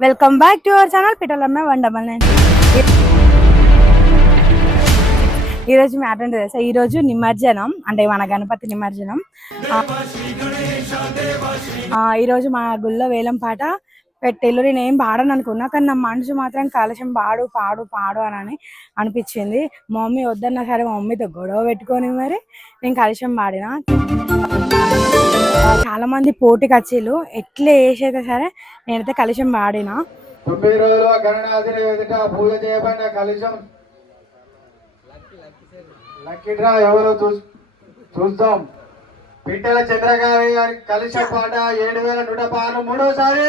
Welcome back to our channel పిటలమ్మ వండమల్ నేను ఈరోజు మ్యాటర్ ఏంటో తెలుసా? ఈరోజు నిమజ్జనం అంటే మన గణపతి నిమజ్జనం. ఈరోజు మా గుళ్ళో వేలం పాట పెట్టేళ్ళు నేను ఏం పాడను అనుకున్నా కానీ నా మనసు మాత్రం కలశం పాడు పాడు పాడు అని అనిపించింది. మమ్మీ వద్దన్నా సరే మమ్మీతో గొడవ పెట్టుకొని మరి నేను కలశం పాడిన? చాలా మంది పోటీకి వచ్చిళ్ళు ఎట్లా వేసైతే సరే నేనైతే కలశం పాడిన. తొమ్మిది రోజుల గణనాథుని ఎదుట పూజ చేయబడిన కలుషం లక్కీ డ్రా ఎవరో చూద్దాం. పిట్టల చంద్రగారి గారి కలిసి పాట ఏడు వేల నూట పదహారు మూడోసారి.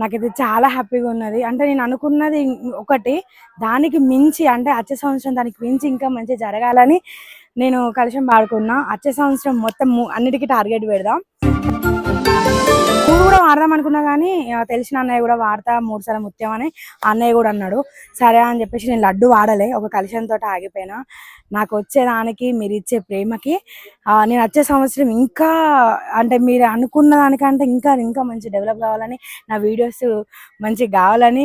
నాకైతే చాలా హ్యాపీగా ఉన్నది. అంటే నేను అనుకున్నది ఒకటి దానికి మించి అంటే వచ్చే సంవత్సరం దానికి మించి ఇంకా మంచి జరగాలని నేను కలుషం పాడుకున్నా. వచ్చే సంవత్సరం మొత్తం అన్నిటికీ టార్గెట్ పెడదాం. కూడా వాడదాం అనుకున్నా కానీ తెలిసిన అన్నయ్య కూడా వాడతా మూడు సార్లు ముత్యం అని ఆ అన్నయ్య కూడా అన్నాడు. సరే అని చెప్పేసి నేను లడ్డు వాడలే ఒక కలుషంతో ఆగిపోయినా. నాకు వచ్చేదానికి మీరు ఇచ్చే ప్రేమకి నేను వచ్చే సంవత్సరం ఇంకా అంటే మీరు అనుకున్న దానికంటే ఇంకా ఇంకా మంచి డెవలప్ కావాలని నా వీడియోస్ మంచి కావాలని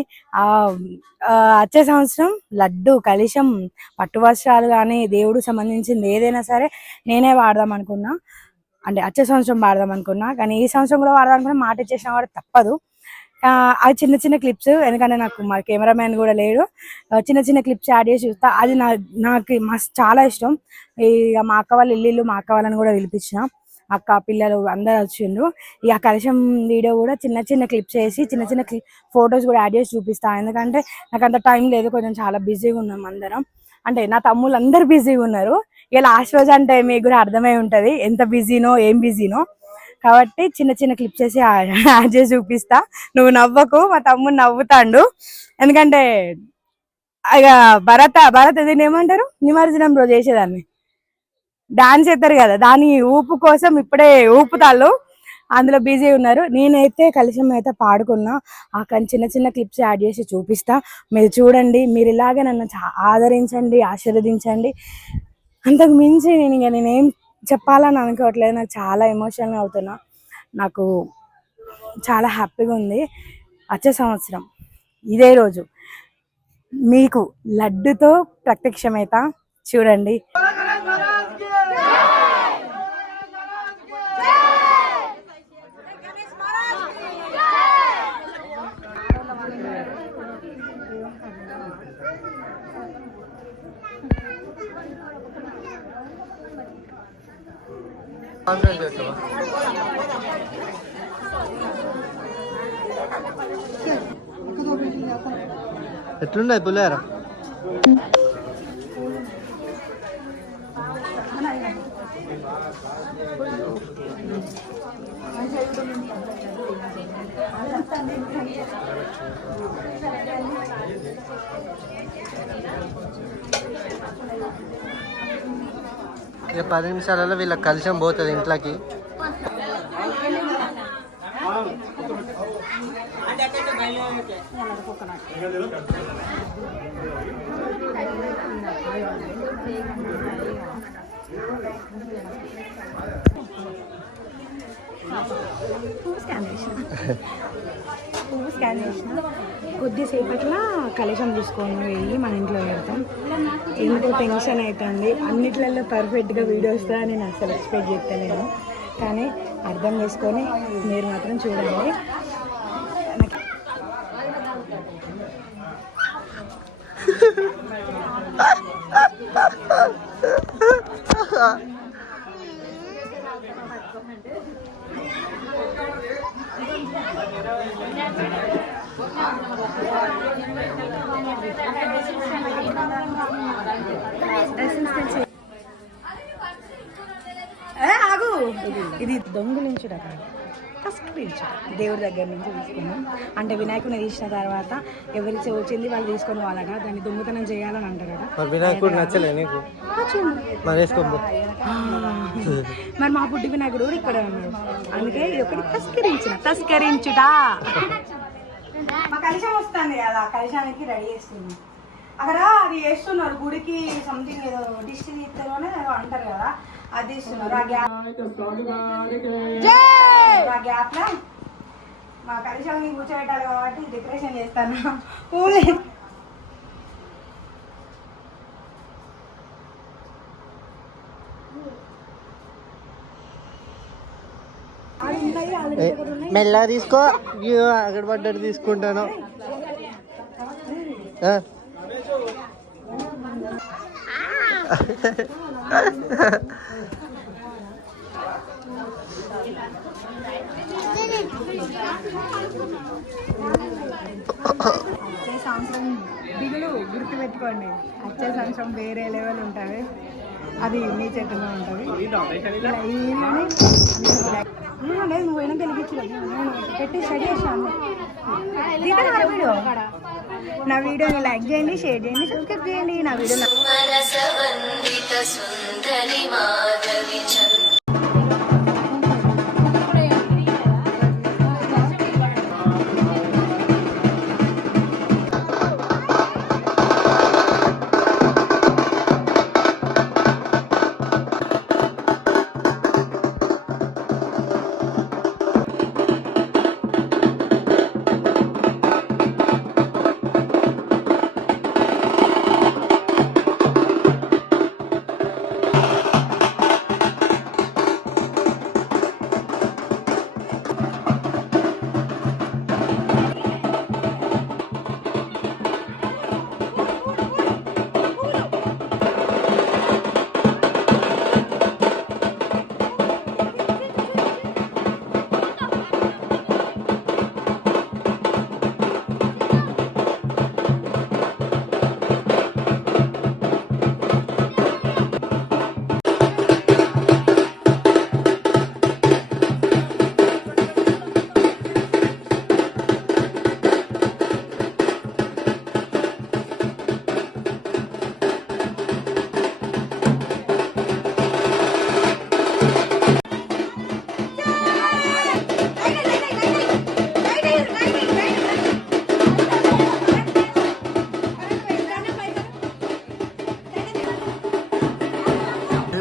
వచ్చే సంవత్సరం లడ్డు కలిశం పట్టు వస్త్రాలు కానీ దేవుడు సంబంధించింది ఏదైనా సరే నేనే వాడదాం అనుకున్నా. అంటే వచ్చే సంవత్సరం వాడదాం అనుకున్నా కానీ ఈ సంవత్సరం కూడా వాడదాం అనుకున్నా మాట ఇచ్చేసిన కూడా తప్పదు. అది అవి చిన్న చిన్న క్లిప్స్ ఎందుకంటే నాకు మా కెమెరామ్యాన్ కూడా లేడు. చిన్న చిన్న క్లిప్స్ యాడ్ చేసి చూస్తా. అది నా నాకు మస్తు చాలా ఇష్టం. ఇక మా అక్క వాళ్ళ ఇల్లు మా అక్క వాళ్ళని కూడా పిలిపించిన. అక్క పిల్లలు అందరు వచ్చిండ్రు. ఇక కలిసం వీడియో కూడా చిన్న చిన్న క్లిప్స్ వేసి చిన్న చిన్న ఫొటోస్ కూడా యాడ్ చేసి చూపిస్తా. ఎందుకంటే నాకు అంత టైం లేదు కొంచెం చాలా బిజీగా ఉన్నాం అందరం. అంటే నా తమ్ముళ్ళు అందరు బిజీగా ఉన్నారు. ఇక లాస్ట్ రోజు అంటే మీకు కూడా అర్థమై ఉంటుంది. ఎంత బిజీనో ఏం బిజీనో. కాబట్టి చిన్న చిన్న క్లిప్ చేసి యాడ్ చేసి చూపిస్తా. నువ్వు నవ్వకు మా తమ్ముడు నవ్వుతాండు. ఎందుకంటే ఇక భరత భరత్ దీన్ని ఏమంటారు? నిమజ్జనం రోజు చేసేదాన్ని. డాన్స్ చేస్తారు కదా దాని ఊపు కోసం ఇప్పుడే ఊపుతాళ్ళు. అందులో బిజీ ఉన్నారు. నేనైతే కలిసి అయితే పాడుకున్నా. ఆ చిన్న చిన్న క్లిప్స్ యాడ్ చేసి చూపిస్తా. మీరు చూడండి మీరు ఇలాగే నన్ను చా- ఆదరించండి ఆశీర్వదించండి. అంతకు మించి నేను ఇంకా నేనేం చెప్పాలని అనుకోవట్లేదు. నాకు చాలా ఎమోషనల్ అవుతున్నా. నాకు చాలా హ్యాపీగా ఉంది. వచ్చే సంవత్సరం ఇదే రోజు మీకు లడ్డుతో ప్రత్యక్షమైతా. చూడండి. ఎట్లున్నాయి పులేరా ఇక పది నిమిషాలలో వీళ్ళకి కలిసం పోతుంది ఇంట్లోకి. పువ్వు స్కాన్ చేసిన కొద్దిసేపట్లో కలెక్షన్ తీసుకొని వెళ్ళి మన ఇంట్లో వెళ్తాం ఎందుకో టెన్షన్ అవుతుంది అన్నిట్లలో పర్ఫెక్ట్గా వీడియో వస్తుందని నేను అసలు ఎక్స్పెక్ట్ చేస్తలేను. కానీ అర్థం చేసుకొని మీరు మాత్రం చూడండి నాకు ఏ, ఆగు ఇది దొంగిలించుట కాదు తస్కరించుట దేవుడి దగ్గర నుంచి తీసుకున్నాం. అంటే వినాయకుని తీసిన తర్వాత ఎవరి వచ్చింది వాళ్ళు తీసుకొని వాళ్ళట దాన్ని దొంగతనం చేయాలని అంటారట. మరి వినాయకుడు నచ్చలే నీకు. మరి మా పుట్టి వినాయకుడు కూడా ఇక్కడ ఉన్నాడు. అందుకే ఇది ఒకటి తస్కరించిన. తస్కరించుట. మా కలిశం వస్తుంది కదా. కలిశానికి రెడీ చేస్తుంది. అక్కడ అది వేస్తున్నారు గుడికి సంథింగ్ ఏదో డిష్ తీస్తేనే ఏదో అంటారు కదా అది తీస్తున్నారు. ఆ గ్యాప్ ఆ గ్యాప్లో మా కలిసి కూర్చోబెట్టాలి కాబట్టి డెకరేషన్ చేస్తాను. పూలే మెల్లగా తీసుకో. అక్కడ పడ్డట్టు తీసుకుంటాను. వచ్చే సంవత్సరం దిగులు గుర్తుపెట్టుకోండి. వచ్చే సంవత్సరం వేరే లెవెల్ ఉంటుంది. అది మీ చేతిలో ఉంటుంది. లేదు నువ్వు వెనక గెలిపించలేదు నేను పెట్టి స్టడీ చేసాను నా వీడియోని లైక్ చేయండి షేర్ చేయండి సబ్స్క్రైబ్ చేయండి. నా వీడియో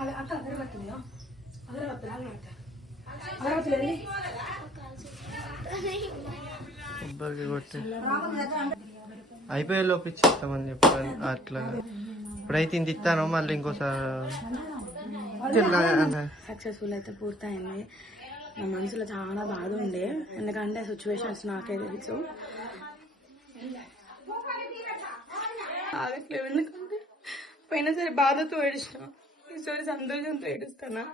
అదే, అక్క అగరబత్తులు. అగరబత్తులు, అగరబత్తులు. అగరబత్తులు ఏది? కొబ్బరికి కొట్టి. అయిపోయే లోపు ఇచ్చేస్తామని చెప్పాను అట్లా. ఇప్పుడైతే ఇంత ఇస్తాను మళ్ళీ ఇంకోసారి సక్సెస్ఫుల్ అయితే పూర్తయింది. నా మనసులో చాలా బాధ ఉండే. ఎందుకంటే సిచ్యువేషన్స్ నాకే తెలుసు. ఆగట్లేవు ఎందుకంటే పోయినా సరే బాధతో ఏడుస్తున్నా. ఈసారి సంతోషంతో ఏడుస్తానా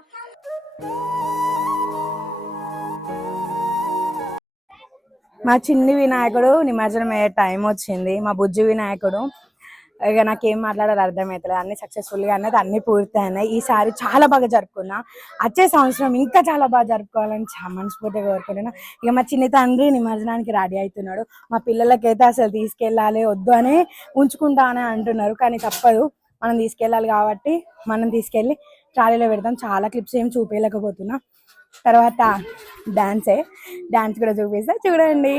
మా చిన్ని వినాయకుడు నిమజ్జనం అయ్యే టైం వచ్చింది. మా బుజ్జి వినాయకుడు. ఇక నాకేం మాట్లాడాలి అర్థమవుతలేదు అన్ని సక్సెస్ఫుల్గా అనేది అన్ని పూర్తయినాయి. ఈసారి చాలా బాగా జరుపుకున్నా. వచ్చే సంవత్సరం ఇంకా చాలా బాగా జరుపుకోవాలని మనస్ఫూర్తిగా కోరుకుంటున్నా. ఇక మా చిన్ని తండ్రి నిమజ్జనానికి రెడీ అవుతున్నాడు. మా పిల్లలకైతే అసలు తీసుకెళ్ళాలి వద్దు అని ఉంచుకుంటా అని అంటున్నారు. కానీ తప్పదు. మనం తీసుకెళ్ళాలి కాబట్టి మనం తీసుకెళ్ళి ట్రాలీలో పెడతాం చాలా క్లిప్స్ ఏం చూపించలేకపోతున్నా తర్వాత డాన్సే డాన్స్ కూడా చూపిస్తా. చూడండి.